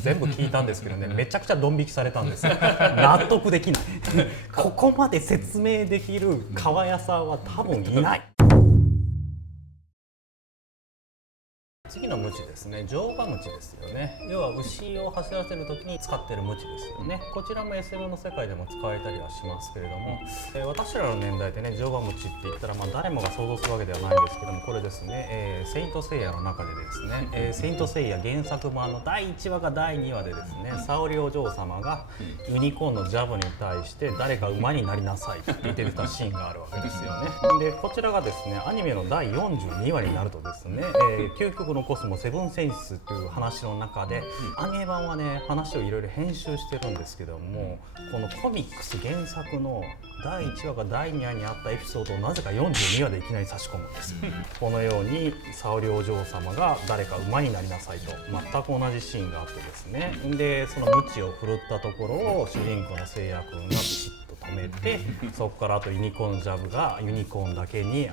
全部聞いたんですけどね、めちゃくちゃドン引きされたんですよ。納得できないここまで説明できる革屋さんは多分いない。次の鞭ですね、乗馬鞭ですよね。要は牛を走らせる時に使ってる鞭ですよね。こちらも SM の世界でも使われたりはしますけれども、私らの年代でね、乗馬鞭って言ったら、誰もが想像するわけではないんですけども、これですね、セイントセイヤの中でですね、セイントセイヤ原作版の第1話か第2話でですね、沙織お嬢様がユニコーンのジャブに対して誰か馬になりなさいって言ってたシーンがあるわけですよね。でこちらがですね、アニメの第42話になるとですね、究極のコスモセブンセンスという話の中で、アニメ版はね話をいろいろ編集してるんですけども、このコミックス原作の第1話か第2話にあったエピソードをなぜか42話でいきなり差し込むんです。このように沙織お嬢様が誰か馬になりなさいと全く同じシーンがあってですね、でその鞭を振るったところを主人公のせいや君がピシッと止めて、そこからあとユニコーンジャブがユニコーンだけに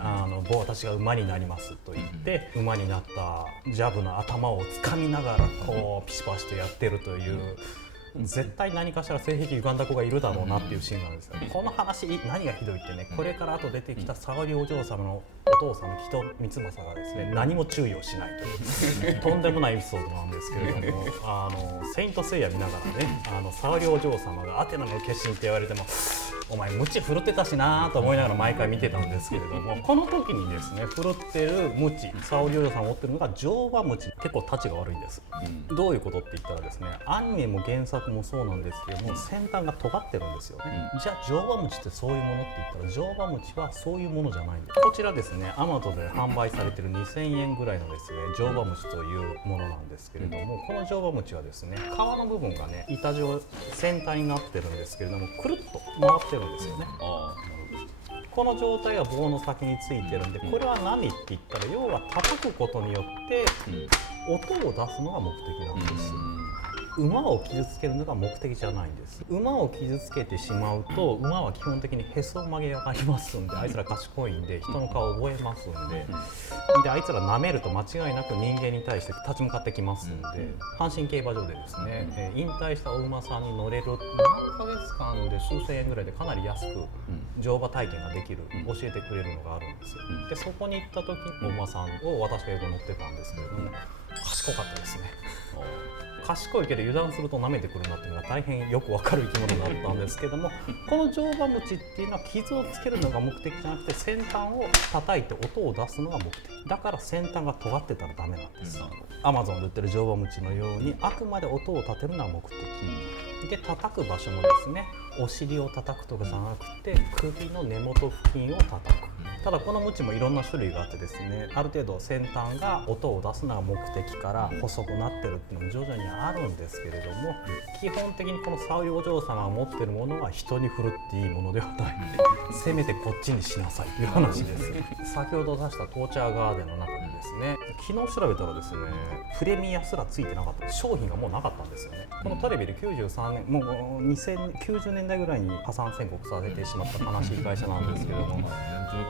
私が馬になりますと言って馬になったジャブの頭をつかみながらこうピシパシとやってるという、絶対何かしら性癖歪んだ子がいるだろうなっていうシーンなんですよ。この話何がひどいってね、これから後出てきた沙織お嬢様のお父さんの人光政がですね、何も注意をしないというとんでもないエピソードなんですけれども、セイントセイヤ見ながらね、沙織お嬢様がアテナの化身って言われてもお前鞭振るってたしなと思いながら毎回見てたんですけれども、この時にですね振るってる鞭、沙織お嬢さんが持ってるのが乗馬鞭、結構タチが悪いんです。どういうことって言ったらですね、アニメも原作もそうなんですけども、先端が尖ってるんですよね。じゃあ乗馬鞭ってそういうものって言ったら、乗馬鞭はそういうものじゃないんです。こちらですね、アマゾンで販売されてる2000円ぐらいのですね乗馬鞭というものなんですけれども、この乗馬鞭はですね、皮の部分がね板状先端になってるんですけれども、くるっと回ってるんですよね。この状態が棒の先についてるんで、これは何って言ったら、要は叩くことによって音を出すのが目的なんです。馬を傷つけるのが目的じゃないんです。馬を傷つけてしまうと、馬は基本的にへそを曲げ上がりますんで、あいつら賢いんで人の顔を覚えますんで、あいつら舐めると間違いなく人間に対して立ち向かってきますんで、阪神競馬場でですね、引退したお馬さんに乗れる何ヶ月間で数千円ぐらいでかなり安く乗馬体験ができる、教えてくれるのがあるんですよ。でそこに行った時にお馬さんを私がよく乗ってたんですけれども、賢かったですね。賢いけど油断すると舐めてくるなっていうのが大変よくわかる生き物だったんですけども、この乗馬鞭っていうのは傷をつけるのが目的じゃなくて、先端を叩いて音を出すのが目的だから、先端が尖ってたらダメなんです。アマゾンで売ってる乗馬鞭のようにあくまで音を立てるのが目的で、叩く場所もですね、お尻を叩くとかじゃなくて首の根元付近を叩く。ただこの鞭もいろんな種類があってですね、ある程度先端が音を出すのが目的から細くなってるっていうのも徐々にあるんですけれども、基本的にこの沙織お嬢様が持ってるものは人に振るっていいものではないせめてこっちにしなさいという話です。先ほど出したトーチャーガーデンの中でですね、昨日調べたらですね、プレミアすらついてなかった、商品がもうなかったんですよね。このテレビで93年、もう2090年代ぐらいに破産宣告されてしまった悲しい会社なんですけれども、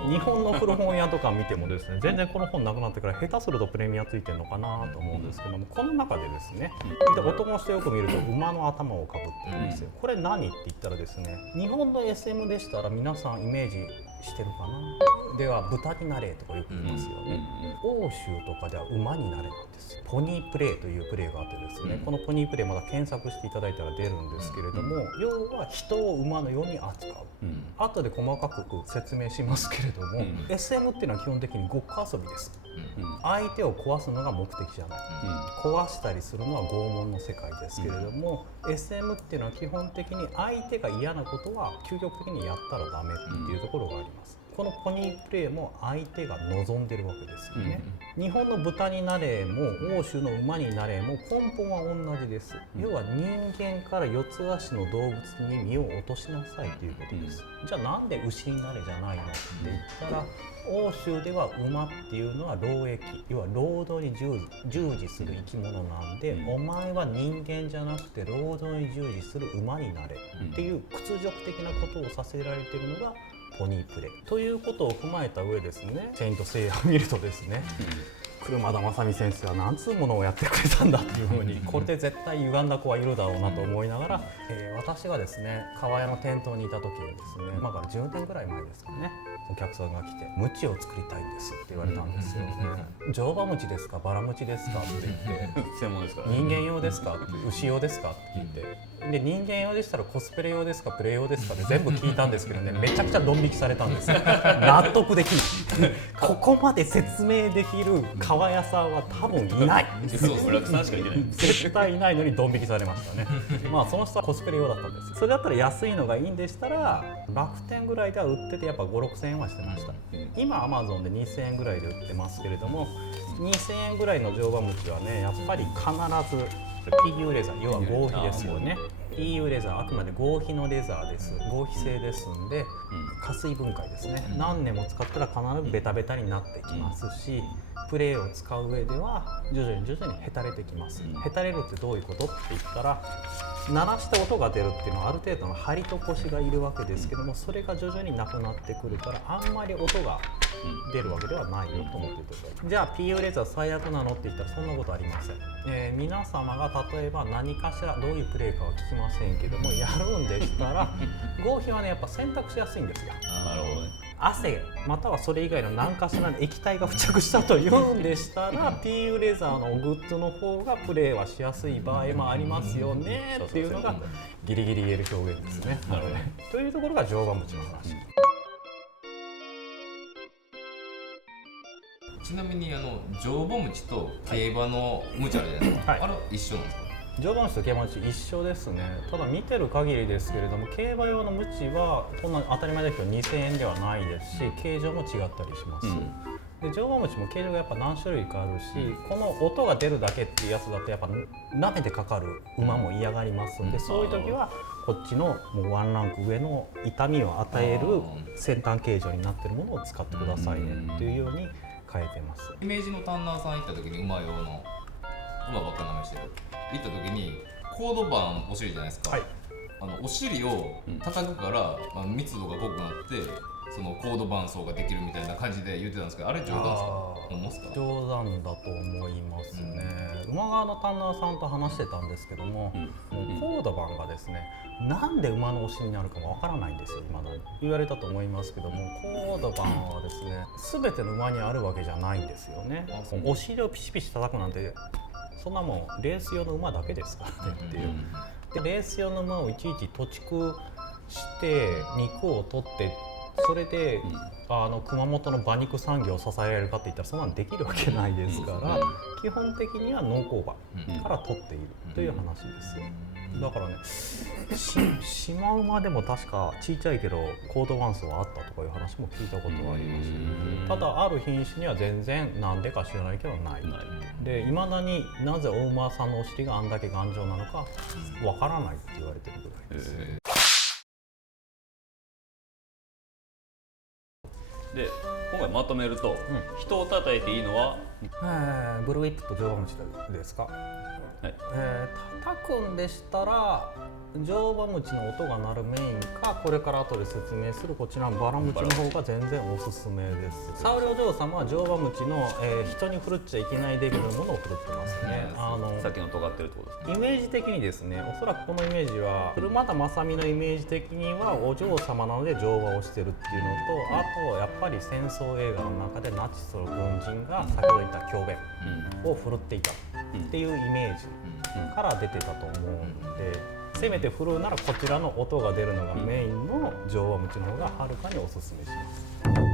日本の古本屋とか見てもですね、全然この本なくなってから下手するとプレミアついてるのかなと思うんですけども、この中でですね、で音もしてよく見ると馬の頭をかぶってるんですよ。これ何って言ったらですね、日本の SM でしたら皆さんイメージしてるかな。では豚になれとかよく言いますよね。欧州とかでは馬になれなんですよ。ポニープレイというプレイがあってですね、このポニープレイまだ検索していただいたら出るんですけれども、要は人を馬のように扱う。後で細かく説明しますけれども、SM っていうのは基本的にごっこ遊びです。相手を壊すのが目的じゃない、壊したりするのは拷問の世界ですけれども、SM っていうのは基本的に相手が嫌なことは究極的にやったらダメっていうところがあります。このポニープレイも相手が望んでるわけですよね。日本の豚になれも欧州の馬になれも根本は同じです。要は人間から四つ足の動物に身を落としなさいということです。じゃあなんで牛になれじゃないのって言ったら、欧州では馬っていうのは労役、要は労働に従事する生き物なんで、お前は人間じゃなくて労働に従事する馬になれっていう屈辱的なことをさせられているのがポニープレイということを踏まえた上ですね、セイントセイヤを見るとですね、車田正美先生は何つうものをやってくれたんだっていうふうにこれで絶対歪んだ子はいるだろうなと思いながら、私がですね川屋の店頭にいた時にですね今から10年ぐらい前ですかね、お客さんが来て「鞭を作りたいんです」って言われたんですよ。乗馬鞭ですかバラ鞭ですかって言って専門ですから、人間用ですか牛用ですかって聞いて、で人間用でしたらコスプレ用ですかプレイ用ですかって全部聞いたんですけどね、めちゃくちゃドン引きされたんですよ。納得できないここまで説明できる革屋さんは多分いない。実は村木さんしかいけない絶対いないのにドン引きされましたね。まあその人はコスプレ用だったんですよ。それだったら安いのがいいんでしたら楽天ぐらいでは売っててやっぱ5、6,000円はしてました。今アマゾンで2,000円ぐらいで売ってますけれども、2,000円ぐらいの乗馬鞭はねやっぱり必ず PU レザー、要は合皮ですよね。PU レザーあくまで合皮のレザーです。合皮製ですんで加水分解ですね。何年も使ったら必ずベタベタになってきますし、プレーを使う上では徐々にへたれてきます。へたれるってどういうことって言ったら、鳴らして音が出るっていうのはある程度の張りとコシがいるわけですけども、それが徐々になくなってくるからあんまり音が出るわけではないよと思っていてください。じゃあ PU レザー最悪なのって言ったらそんなことありません。皆様が例えば何かしらどういうプレーかは聞きませんけどもやるんでしたら合皮はねやっぱ洗濯しやすいんですよ。なるほどね。汗またはそれ以外の何かしらの液体が付着したというんでしたらPU レザーのグッズの方がプレーはしやすい場合もありますよねっていうのがギリギリ言える表現ですね。なるほどというところが乗馬鞭の話。ちなみに乗馬鞭と競馬の鞭あるじゃないですか、はいあれは一緒なんですか？乗馬鞭と競馬鞭一緒ですね。ただ見てる限りですけれども競馬用の鞭はこんな当たり前だけど2,000円ではないですし形状も違ったりします。で乗馬鞭も形状がやっぱ何種類かあるし、この音が出るだけっていうやつだとやっぱ舐めてかかる馬も嫌がりますんで、そういう時はこっちのもうワンランク上の痛みを与える先端形状になってるものを使ってくださいねっていうように変えてます。イメージのタンナーさん行った時に馬用の馬ばっか舐めしてる行った時にコードバンお尻じゃないですか、はい、お尻を叩くから、密度が濃くなってそのコード伴奏ができるみたいな感じで言ってたんですけど、あれ冗談ですか？思いますか？冗談だと思いますね。馬側のタンナーさんと話してたんですけども、もうコードバンがですねなんで馬のお尻にあるかもわからないんですよ。今だに言われたと思いますけども、コードバンはですね全ての馬にあるわけじゃないんですよね。お尻をピシピシ叩くなんてそんなもんレース用の馬だけですからねっていう。でレース用の馬をいちいち土畜して肉を取ってそれで、熊本の馬肉産業を支えられるかっていったらそんなのできるわけないですから、基本的には農耕馬から取っているという話ですよ。だからねシマ馬でも確かちっちゃいけどコードバンスはあったとかいう話も聞いたことはあります。ただある品種には全然なんでか知らないけどない。でいまだになぜお馬さんのお尻があんだけ頑丈なのかわからないって言われてるぐらいです。で今回まとめると、人を叩いていいのは、ブルーウィップと乗馬鞭ですか？はい、叩くんでしたら乗馬鞭の音が鳴るメインか、これから後で説明するこちらのバラ鞭の方が全然おすすめです。サウリお嬢様は乗馬鞭の、人に振るっちゃいけないレベルのものを振るってますね。さっきの尖ってるってことですか？イメージ的にですね、おそらくこのイメージは車田正美のイメージ的にはお嬢様なので乗馬をしてるっていうのと、あとやっぱり戦争映画の中でナチスの軍人が先ほど言った教鞭を振るっていたっていうイメージから出てたと思うんで、せめて振るうならこちらの音が出るのがメインの乗馬鞭の方がはるかにおすすめします。